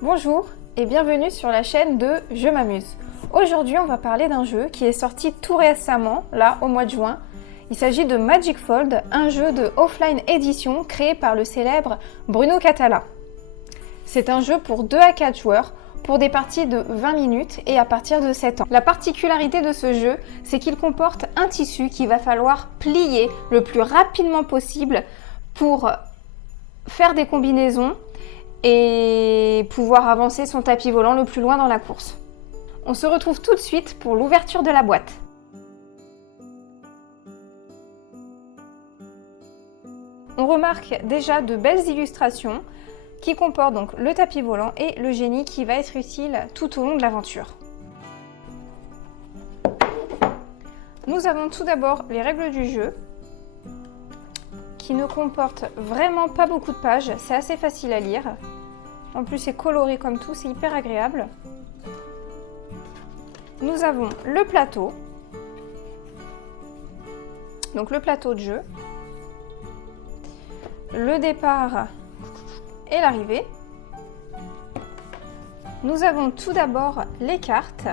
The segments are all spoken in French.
Bonjour et bienvenue sur la chaîne de Je m'amuse. Aujourd'hui on va parler d'un jeu qui est sorti tout récemment, là au mois de juin. Il s'agit de Magic Fold, un jeu de offline édition créé par le célèbre Bruno Cathala. C'est un jeu pour 2 à 4 joueurs, pour des parties de 20 minutes et à partir de 7 ans. La particularité de ce jeu, c'est qu'il comporte un tissu qu'il va falloir plier le plus rapidement possible pour faire des combinaisons et pouvoir avancer son tapis volant le plus loin dans la course. On se retrouve tout de suite pour l'ouverture de la boîte. On remarque déjà de belles illustrations qui comportent donc le tapis volant et le génie qui va être utile tout au long de l'aventure. Nous avons tout d'abord les règles du jeu qui ne comportent vraiment pas beaucoup de pages, c'est assez facile à lire. En plus c'est coloré comme tout, c'est hyper agréable. Nous avons le plateau, donc le plateau de jeu, le départ et l'arrivée. Nous avons tout d'abord les cartes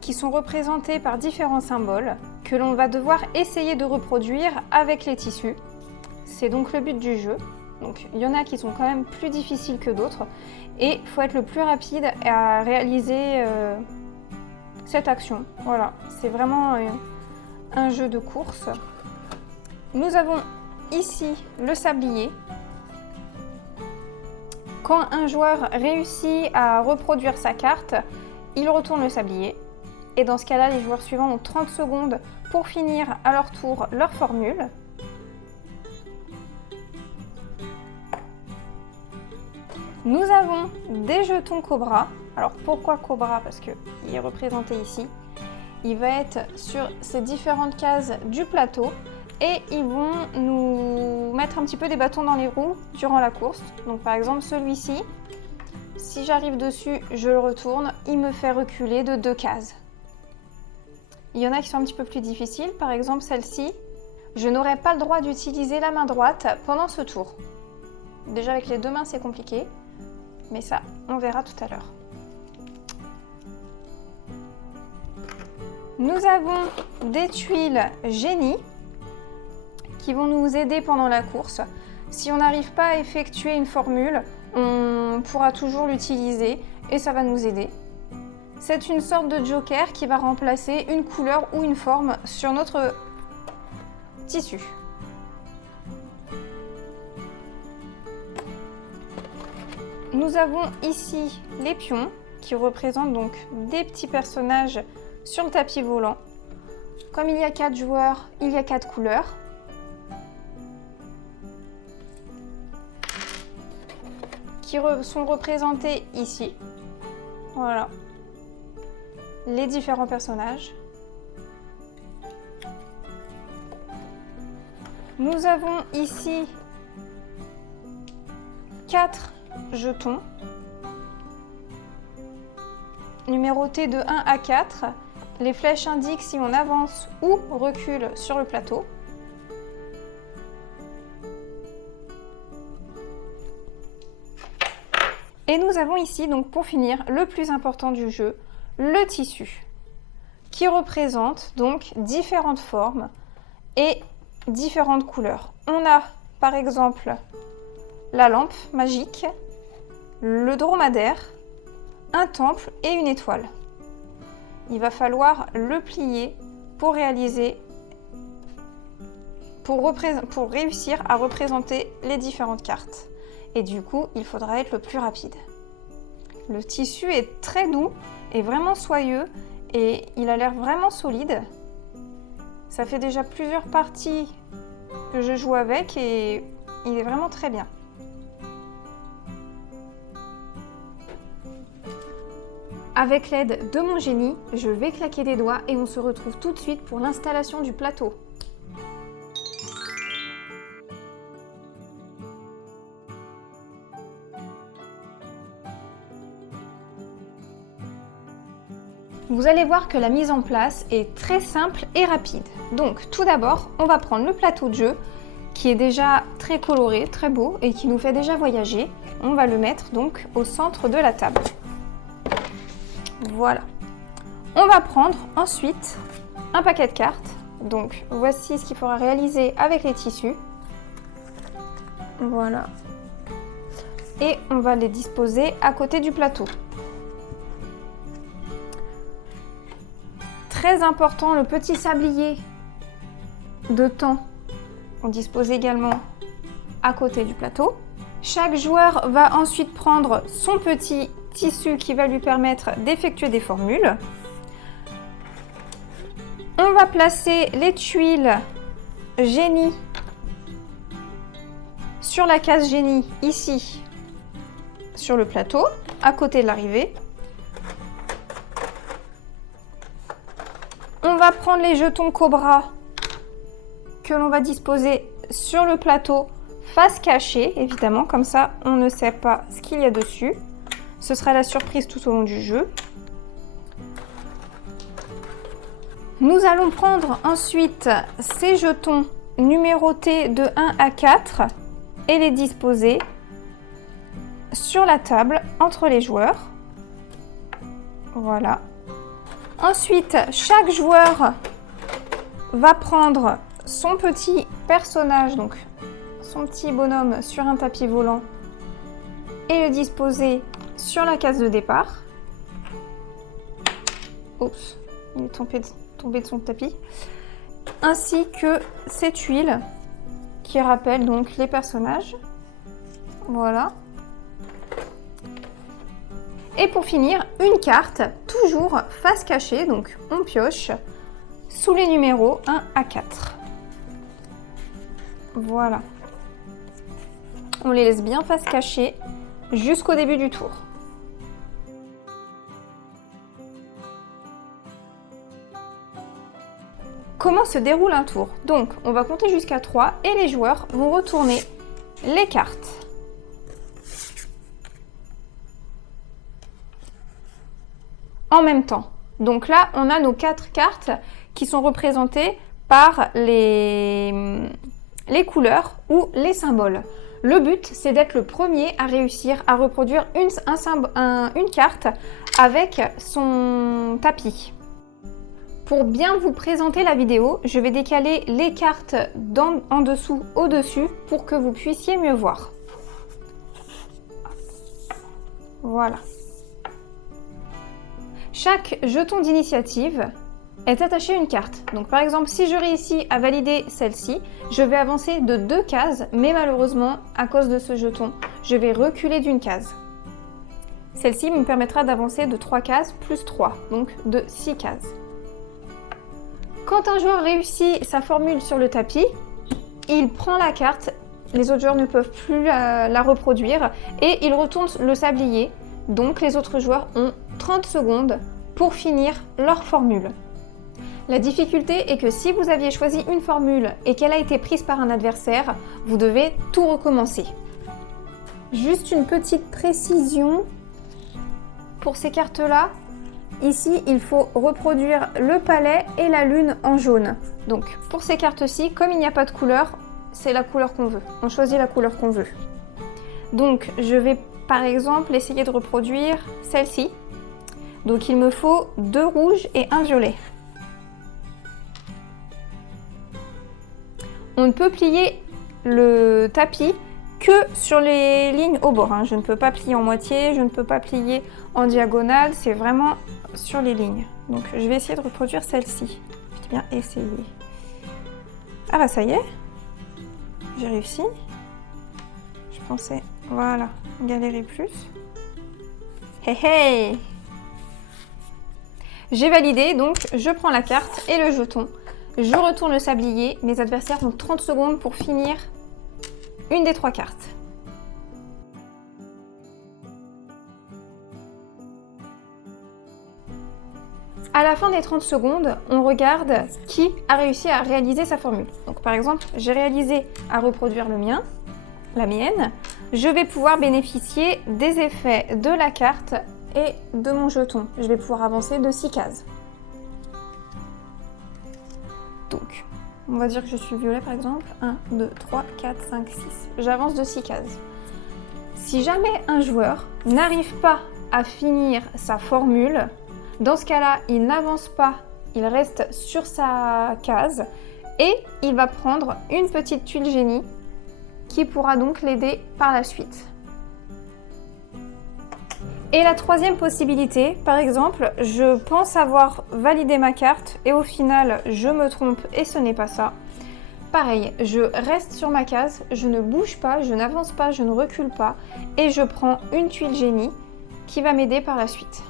qui sont représentées par différents symboles que l'on va devoir essayer de reproduire avec les tissus. C'est donc le but du jeu. Donc il y en a qui sont quand même plus difficiles que d'autres et il faut être le plus rapide à réaliser cette action. Voilà, c'est vraiment un jeu de course. Nous avons ici le sablier. Quand un joueur réussit à reproduire sa carte, il retourne le sablier. Et dans ce cas-là, les joueurs suivants ont 30 secondes pour finir à leur tour leur formule. Nous avons des jetons Cobra. Alors pourquoi Cobra? Parce qu'il est représenté ici. Il va être sur ces différentes cases du plateau et ils vont nous mettre un petit peu des bâtons dans les roues durant la course. Donc par exemple celui-ci, si j'arrive dessus, je le retourne, il me fait reculer de 2 cases. Il y en a qui sont un petit peu plus difficiles, par exemple celle-ci, je n'aurai pas le droit d'utiliser la main droite pendant ce tour. Déjà avec les 2 mains c'est compliqué, mais ça on verra tout à l'heure. Nous avons des tuiles génie qui vont nous aider pendant la course. Si on n'arrive pas à effectuer une formule, on pourra toujours l'utiliser et ça va nous aider. C'est une sorte de joker qui va remplacer une couleur ou une forme sur notre tissu. Nous avons ici les pions qui représentent donc des petits personnages sur le tapis volant. Comme il y a 4 joueurs, il y a 4 couleurs. Qui sont représentés ici. Voilà. Les différents personnages. Nous avons ici 4 jetons numérotés de 1 à 4. Les flèches indiquent si on avance ou recule sur le plateau. Et nous avons ici, donc pour finir, le plus important du jeu, le tissu, qui représente donc différentes formes et différentes couleurs. On a par exemple la lampe magique, le dromadaire, un temple et une étoile. Il va falloir le plier pour pour réussir à représenter les différentes cartes. Et du coup, il faudra être le plus rapide. Le tissu est très doux et vraiment soyeux et il a l'air vraiment solide. Ça fait déjà plusieurs parties que je joue avec et il est vraiment très bien. Avec l'aide de mon génie, je vais claquer des doigts et on se retrouve tout de suite pour l'installation du plateau. Vous allez voir que la mise en place est très simple et rapide. Donc tout d'abord, on va prendre le plateau de jeu qui est déjà très coloré, très beau et qui nous fait déjà voyager. on va le mettre donc au centre de la table. Voilà. On va prendre ensuite un paquet de cartes. Donc voici ce qu'il faudra réaliser avec les tissus. Voilà. Et on va les disposer à côté du plateau. Très important, le petit sablier de temps, on dispose également à côté du plateau. Chaque joueur va ensuite prendre son petit tissu qui va lui permettre d'effectuer des formules. On va placer les tuiles génie sur la case génie ici sur le plateau à côté de l'arrivée. On va prendre les jetons Cobra que l'on va disposer sur le plateau face cachée, évidemment, comme ça on ne sait pas ce qu'il y a dessus. Ce sera la surprise tout au long du jeu. Nous allons prendre ensuite ces jetons numérotés de 1 à 4 et les disposer sur la table entre les joueurs. Voilà. Ensuite, chaque joueur va prendre son petit personnage, donc son petit bonhomme sur un tapis volant et le disposer sur la case de départ. Oups, il est tombé de son tapis. Ainsi que ces tuiles qui rappellent donc les personnages. Voilà. Et pour finir, une carte, toujours face cachée, donc on pioche sous les numéros 1 à 4. Voilà. On les laisse bien face cachée jusqu'au début du tour. Comment se déroule un tour? Donc, on va compter jusqu'à 3 et les joueurs vont retourner les cartes. En même temps. Donc là, on a nos 4 cartes qui sont représentées par les couleurs ou les symboles. Le but, c'est d'être le premier à réussir à reproduire une carte avec son tapis. Pour bien vous présenter la vidéo, je vais décaler les cartes en dessous, au-dessus, pour que vous puissiez mieux voir. Voilà. Chaque jeton d'initiative est attaché à une carte. Donc par exemple, si je réussis à valider celle-ci, je vais avancer de 2 cases, mais malheureusement, à cause de ce jeton, je vais reculer d'une case. Celle-ci me permettra d'avancer de 3 cases plus 3, donc de 6 cases. Quand un joueur réussit sa formule sur le tapis, il prend la carte, les autres joueurs ne peuvent plus la reproduire et il retourne le sablier. Donc les autres joueurs ont 30 secondes pour finir leur formule. La difficulté est que si vous aviez choisi une formule et qu'elle a été prise par un adversaire, vous devez tout recommencer. Juste une petite précision pour ces cartes-là. Ici, il faut reproduire le palais et la lune en jaune. Donc pour ces cartes-ci, comme il n'y a pas de couleur, c'est la couleur qu'on veut. On choisit la couleur qu'on veut. Donc je vais par exemple essayer de reproduire celle-ci. Donc il me faut 2 rouges et 1 violet. On ne peut plier le tapis que sur les lignes au bord. Je ne peux pas plier en moitié, je ne peux pas plier en diagonale, c'est vraiment sur les lignes. Donc je vais essayer de reproduire celle-ci. Je dis bien essayer. Ah bah ça y est, j'ai réussi. Je pensais, voilà, galérer plus. Hey hey! J'ai validé, donc je prends la carte et le jeton. Je retourne le sablier. Mes adversaires ont 30 secondes pour finir une des 3 cartes. À la fin des 30 secondes, on regarde qui a réussi à réaliser sa formule. Donc par exemple, j'ai réalisé à reproduire le mien, la mienne. Je vais pouvoir bénéficier des effets de la carte et de mon jeton. Je vais pouvoir avancer de 6 cases. Donc, on va dire que je suis violet par exemple. 1, 2, 3, 4, 5, 6. J'avance de 6 cases. Si jamais un joueur n'arrive pas à finir sa formule, dans ce cas-là, il n'avance pas, il reste sur sa case et il va prendre une petite tuile génie qui pourra donc l'aider par la suite. Et la troisième possibilité, par exemple, je pense avoir validé ma carte et au final, je me trompe et ce n'est pas ça. Pareil, je reste sur ma case, je ne bouge pas, je n'avance pas, je ne recule pas et je prends une tuile génie qui va m'aider par la suite.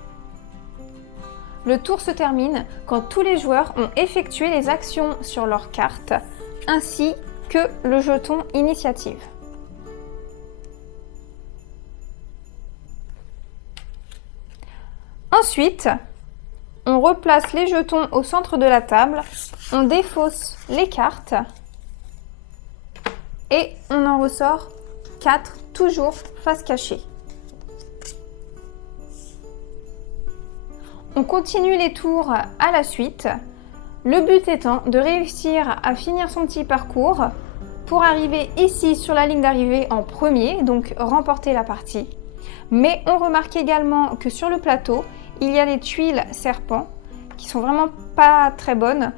Le tour se termine quand tous les joueurs ont effectué les actions sur leur carte ainsi que le jeton initiative. Ensuite, on replace les jetons au centre de la table, on défausse les cartes et on en ressort 4, toujours face cachée. On continue les tours à la suite, le but étant de réussir à finir son petit parcours pour arriver ici sur la ligne d'arrivée en premier, donc remporter la partie. Mais on remarque également que sur le plateau, il y a les tuiles serpents qui sont vraiment pas très bonnes.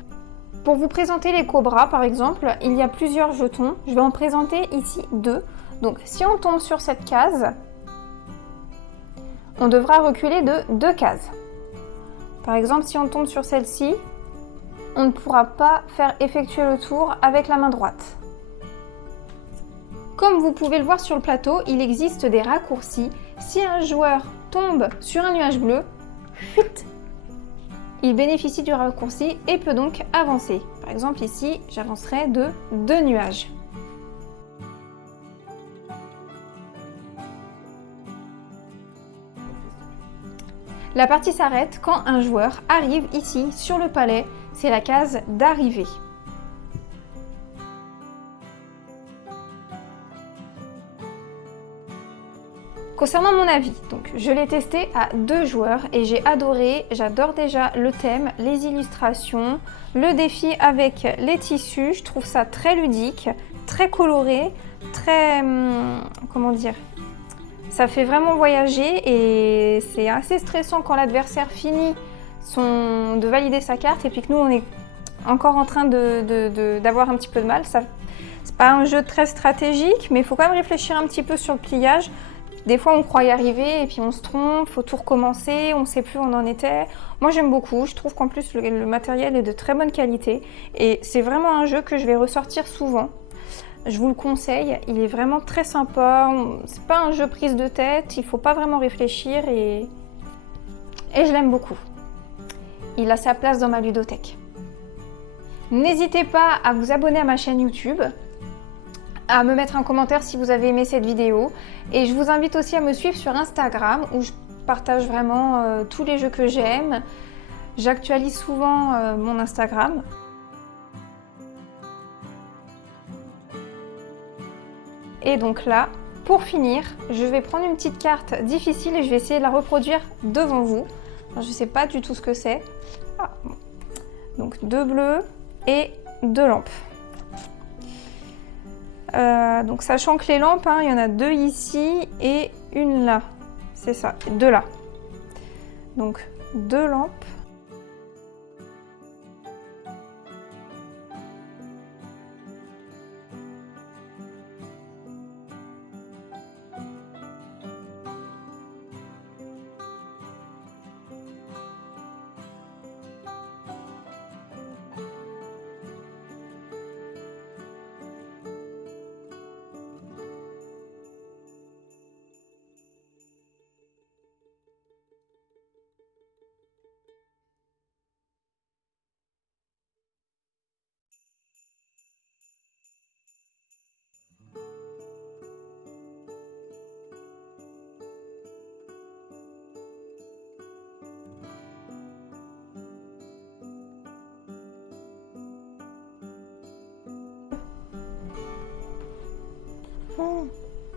Pour vous présenter les cobras par exemple, il y a plusieurs jetons. Je vais en présenter ici 2. Donc si on tombe sur cette case, on devra reculer de 2 cases. Par exemple, si on tombe sur celle-ci, on ne pourra pas faire effectuer le tour avec la main droite. Comme vous pouvez le voir sur le plateau, il existe des raccourcis. Si un joueur tombe sur un nuage bleu, il bénéficie du raccourci et peut donc avancer. Par exemple ici, j'avancerai de 2 nuages. La partie s'arrête quand un joueur arrive ici sur le palais, c'est la case d'arrivée. Concernant mon avis, donc je l'ai testé à 2 joueurs et j'ai adoré, j'adore déjà le thème, les illustrations, le défi avec les tissus, je trouve ça très ludique, très coloré, très, comment dire, ça fait vraiment voyager et c'est assez stressant quand l'adversaire finit de valider sa carte et puis que nous on est encore en train d'avoir un petit peu de mal. C'est pas un jeu très stratégique mais il faut quand même réfléchir un petit peu sur le pliage. Des fois, on croit y arriver et puis on se trompe, faut tout recommencer, on ne sait plus où on en était. Moi, j'aime beaucoup. Je trouve qu'en plus, le matériel est de très bonne qualité et c'est vraiment un jeu que je vais ressortir souvent. Je vous le conseille, il est vraiment très sympa. C'est pas un jeu prise de tête, il faut pas vraiment réfléchir et je l'aime beaucoup. Il a sa place dans ma ludothèque. N'hésitez pas à vous abonner à ma chaîne YouTube, à me mettre un commentaire si vous avez aimé cette vidéo et je vous invite aussi à me suivre sur Instagram où je partage vraiment tous les jeux que j'aime. J'actualise souvent mon Instagram. Et donc là, pour finir, je vais prendre une petite carte difficile et je vais essayer de la reproduire devant vous. Alors, je ne sais pas du tout ce que c'est. Ah, bon. Donc 2 bleus et 2 lampes. Donc sachant que les lampes, il y en a 2 ici et une là. C'est ça, 2 là. Donc 2 lampes.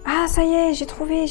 Ah, ça y est, j'ai trouvé.